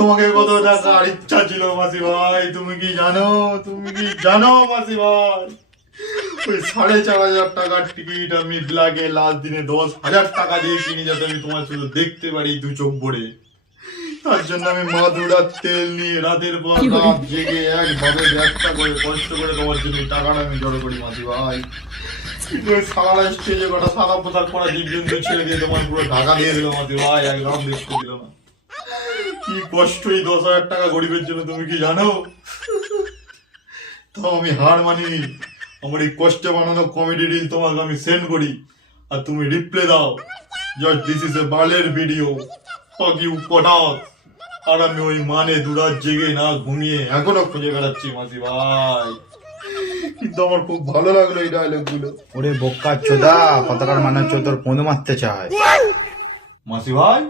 তোমাকে কত টাকার ইচ্ছা ছিল মাসি ভাই, তুমি কি জানো? মাসি ভাই, ওই 4,500 টাকার টিকিট আমি লাগে লাস্ট দিনে 10,000 টাকা দিয়ে কিনি, যাতে আমি তোমার শুধু দেখতে পারি দু চোখ ভরে। তার জন্য আমি মাদুরার তেল নিয়ে রাতের পর রাত জেগে একভাবে ব্যবসা করে কষ্ট করে তোমার জন্য এই টাকাটা আমি জড়ো করি মাসি ভাই। ওই সারা স্টেজে কটা সাদা পোশাক পরা জীবজন্তু ছেড়ে দিয়ে তোমার পুরো ঢাকা দিয়ে দিল মাসি ভাই, একদম দেখতে দিল না। কি কষ্ট এই 10,000 টাকা গরিবের জন্য, তুমি কি জানো? তো আমি হার মানিনি, আমার এই কষ্টে বানানো কমেডি রিল তোমাকে আমি সেন্ড করি আর তুমি রিপ্লাই দাও, জাস্ট দিস ইজ এ বালের ভিডিও, ফাক ইউ পটাস। আর আমি ওই মানে দুরাত জেগে না ঘুমিয়ে এখনো খুঁজে বেড়াচ্ছি মাসি ভাই। কিন্তু আমার খুব ভালো লাগলো এই ডায়লগ গুলো। ওরে বোকা চোদা, পতাকার মানে হচ্ছে তোর পৌঁছে মারতে চায় মাসি ভাই